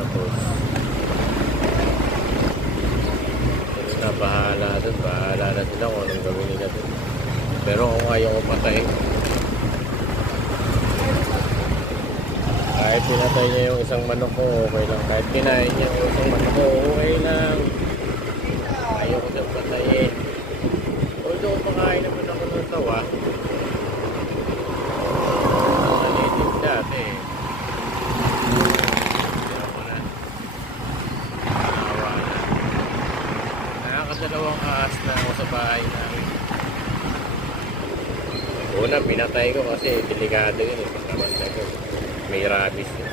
Tapos, sila na bahala na sila kung anong gawin nila dun. Pero kung ayaw ko patayin, kahit pinatay niya yung isang manok ko, okay lang. Kahit kinain niya yung isang manok ko, okay lang. Ayaw ko siyang patayin. Although makain naman ako ng tawa, malitin dati. Kaya ko na, nakawa na. Nakakadalawang ahas na ako sa bahay namin. Una, pinatay ko kasi delikado yun eh. Pagkamantay ko, may rabies yun.